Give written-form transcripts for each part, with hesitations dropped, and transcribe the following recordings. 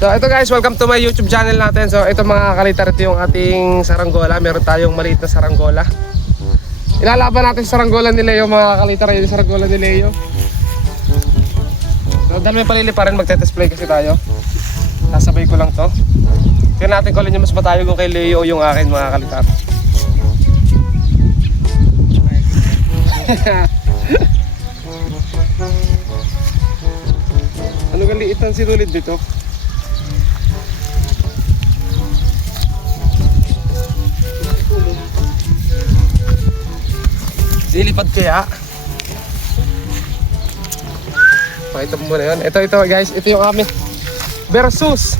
So ito guys, welcome to my YouTube channel natin. So ito mga kalitar, ito yung ating saranggola. Meron tayong maliit na saranggola. Ilalaban natin sa saranggola ni Leo mga kalitar. Yung saranggola ni Leo. So dahil may palili pa rin, magte-test play kasi tayo. Sasabay ko lang to. Tignan natin kung alin yung mas matayog kung kay Leo o yung akin mga kalitar. Ano galiitan si Tulid dito? Dilipad kaya. Pakita mo muna yun. Ito guys, ito yung amin versus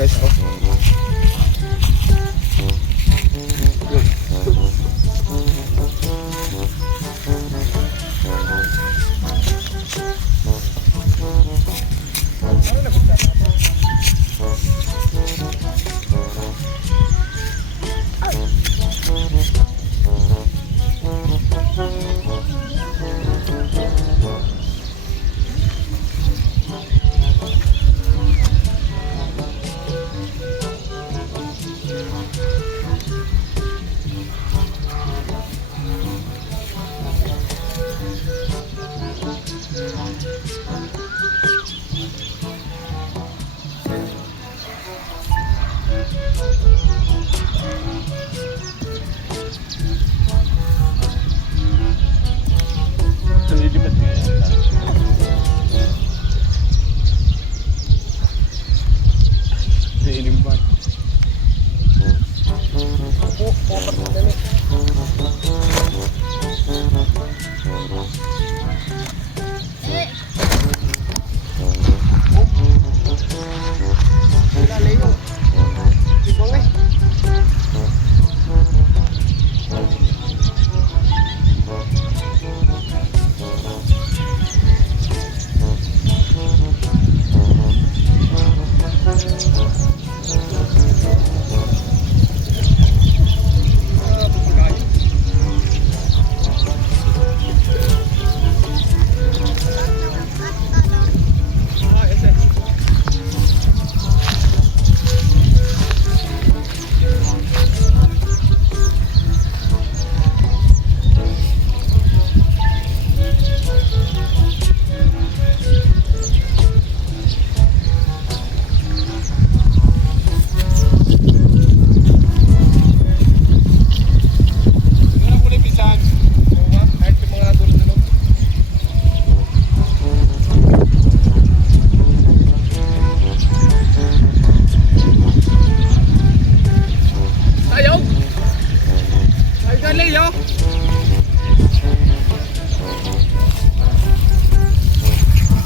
guys, oh.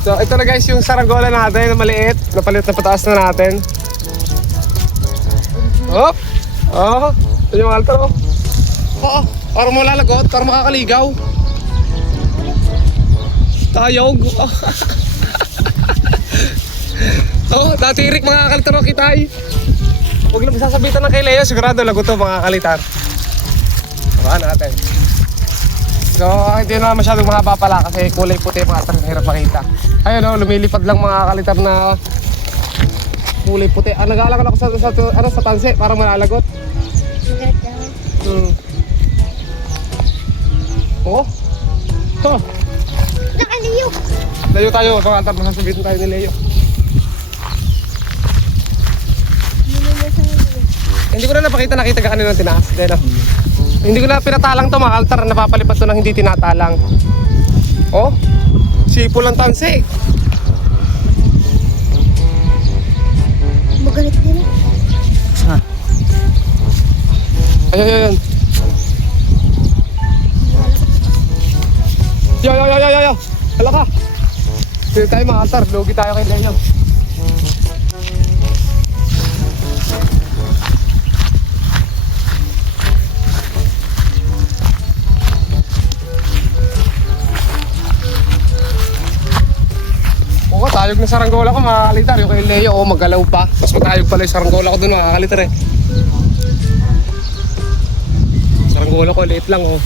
So ito na guys yung saranggola natin na maliit. Napalit na pataas na natin. Hop! Oh! Ito yung altar oh. Oo! Parang malalagot, parang makakaligaw. Tayog! Oh! Natirik mga kalitar oh, kitay. Huwag lang sasabitan ng kay Leo, sigurado lagot to mga kalitar. Samahan natin. So hindi na masyadong mahaba pala kasi kulay puti mga kalitar, hirap makita. Ayun o, lumilipad lang mga kalitar na kulay puti. Nag-aalala ako sa tanse, parang malalagot. Oo. Oh. Nakalayo. Layo tayo, mga kalitar, masasabitan tayo ni Leo. Hindi ko na nakita ka kanina ng tinaas. Hindi ko na pinatalang to mga kalitar, napapalipat to ng hindi tinatalang. Oh, sipo lang tanse. Magalit din. Ha? Ayun. Yo. Hala ka. Sige tayo mga altar, lugi tayo kay Leo. tayog na saranggola ko mga kalitar. Yung kay Leo, oh, magalaw pa. Mas matayog pala yung saranggola ko dun mga kalitar eh. Saranggola ko, liit lang oh.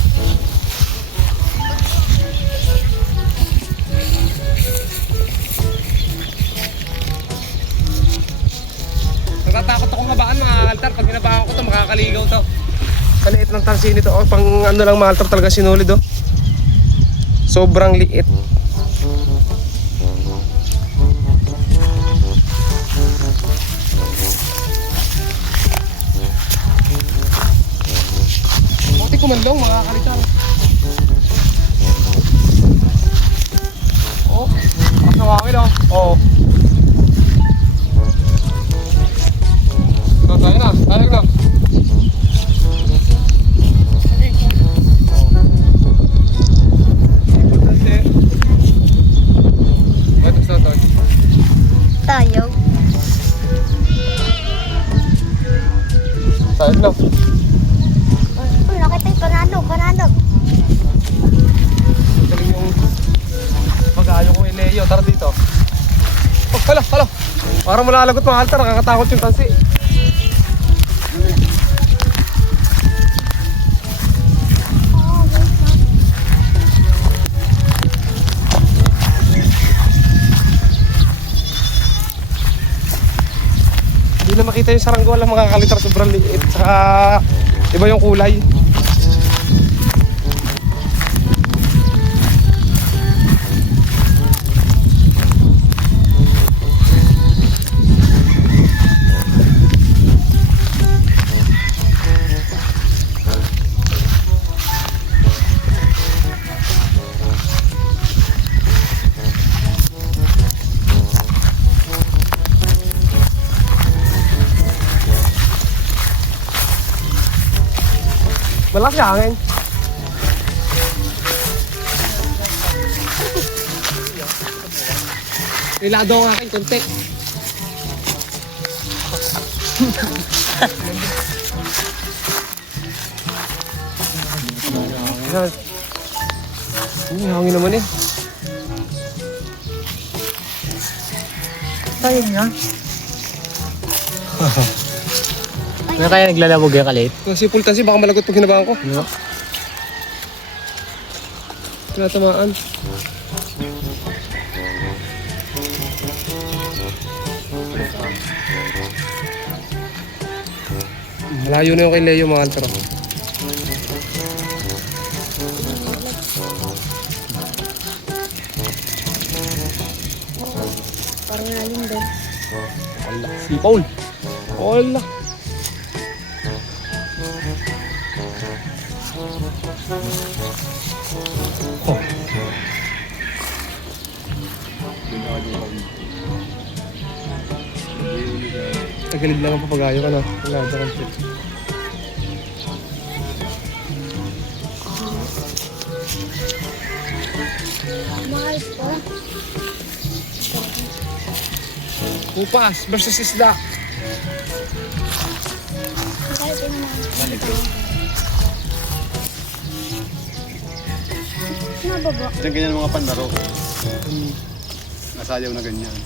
Natatakot akong habaan mga kalitar. Pag hinabahan ko to, makakaligaw to. Kaliit ng tansi nito. Oh, pang ano lang mga kalitar talaga sinulid oh. Sobrang liit. Buti kumandong mga kalitan. Oh, pasawangin oh. Oh. Tayo na, tayo na. Tayog. Tayo na. Oh, nakita yung panano. Galing yung pag-ayo ko kay Leo. Tara dito. Oh, hala. Parang malalagot mga halta. Nakakatakot yung tansi. Hindi na makita yung saranggola mga kalitar. Sobrang liit. Saka iba yung kulay. Malaki hangin. Nilado ang aking konti. Hangin naman eh. Tayo nga. Ano kaya naglalabog yung kalit? Kasi pultasi baka malagot pag hinabahan ko. No. Tinatamaan. Malayo na yung kay Leo mga kalitar. Parang ngayon din. Wala. Si Paul. Wala. Oh. Tagalid lang ang papagayo ka na. Wala, dakan po. Mahal po. Upas versus isda. Mahal po naman. Nababa. Diyan ganyan mga pandaro. Nasayaw na ganyan.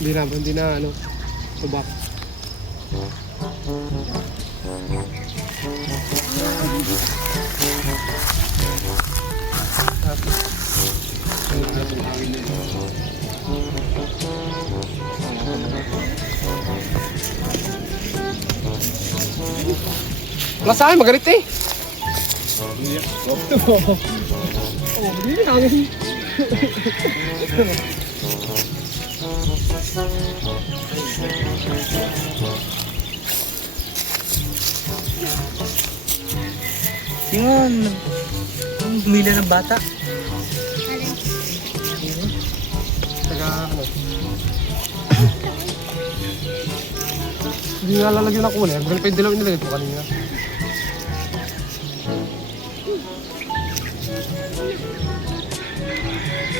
Hindi na ano. Subak. Wala sa akin, magalit eh. Oh, hindi na hangin. Singon. Humila ng bata. Taga ano? Hindi nga lalagyan ng kulay. Ang pa yung dilaw nilagay ito kanina.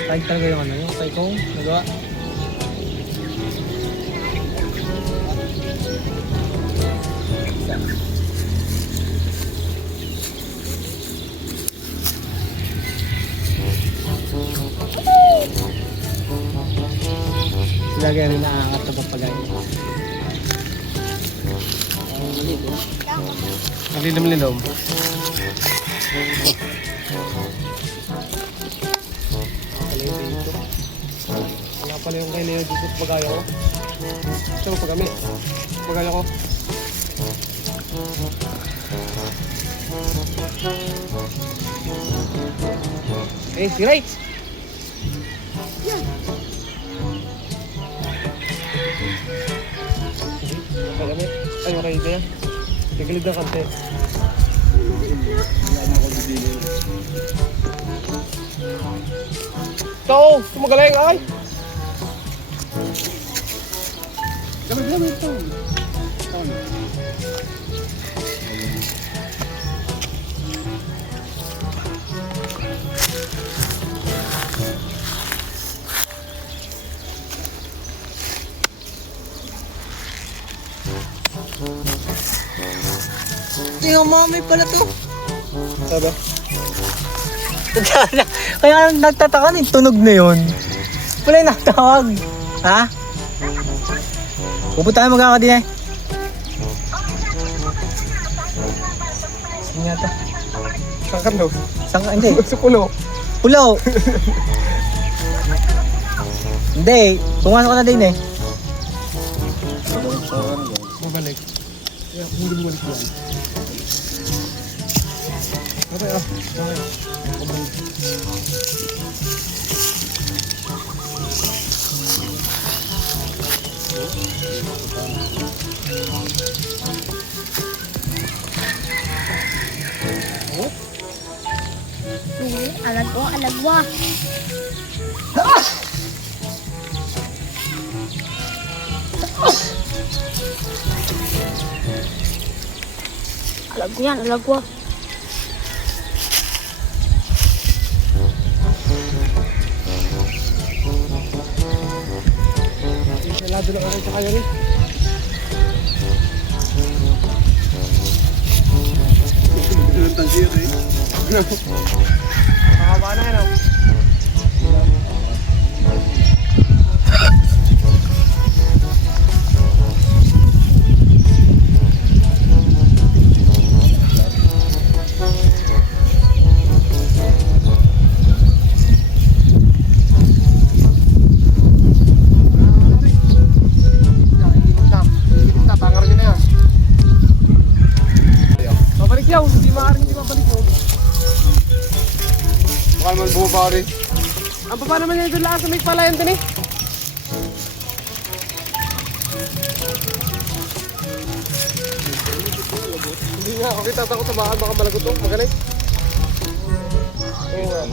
Kahit talaga yung ano yung kay Kong nagawa. Lagyan rin naangat na papagay. Maliit eh. Malilim-linom. Kalay dito. Wala pala yung kay Leo dito sa pagaya ko. Ito mo pagami. Pagaya ko. Eh, si Rach! Pagami. Ay, okay kaya. Tigilid ng kante. Ito! Ito magaling! Ay! Gamit ito. Yung mami pala to. Sabi? Kaya nagtataka na yung tunog na yun. Wala yung natawag. Ha? Pupunta tayo magkakadi eh. Saan nga to? Saan ka daw? Saan ka? Hindi. Sa pulo. Pulo! Hindi. Pumasok ka na din eh. Mabalik. Kaya hindi bumalik yan. Okay ah. Okay. Mabalik. Alagwa, alagwa. Alagwa yan, alagwa. Lado na ako sa kanya rin. Mahaba na yan oh. Babalik yaw, hindi maaaring hindi mabalik mo. Baka naman bumaba rin. Ang baba naman yan doon lang sa may palayan din eh. Hindi nga, ako tatakot sa bakan, baka malagot to, magaling. Oo nga.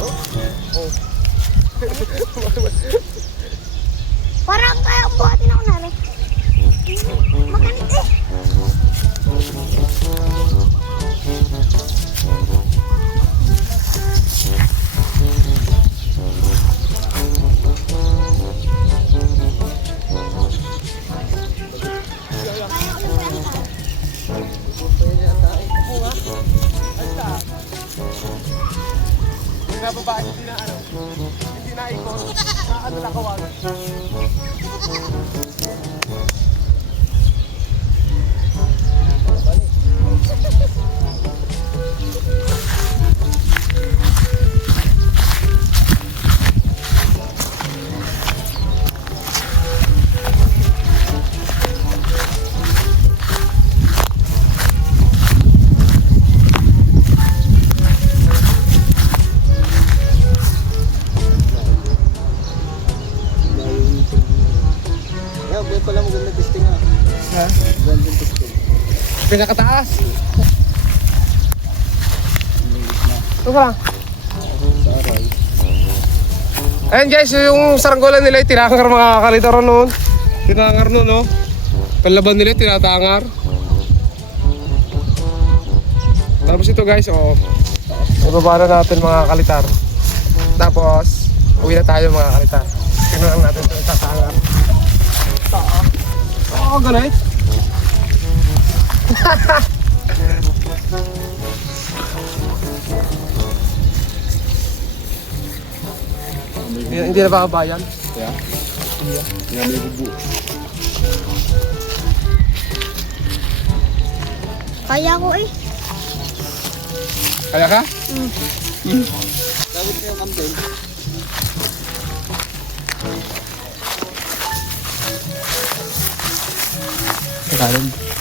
Oo. Parang kaya ang buhatin ako na rin. Maganit eh. Yung babae hindi na ano, hindi na ikot, na ano na kawag. Pala maganda testing ah. Ha? Maganda testing. Pinakataas. Ito ka lang. Saray. Ayan guys, yung saranggola nila ay tinangar mga kakalitaro noon. Tinangar noon no. Panlaban nila tinatangar. Tapos ito guys, oh. Ibaba na natin mga kalitar. Tapos, uwi na tayo mga kalitar. Tingnan lang natin ito itatangar. Oo, ganun. Hindi na bakabayan. Yeah. Nga may bubu. Kaya ko eh. Kaya ka? Dapat kayong kambing. Tagalog.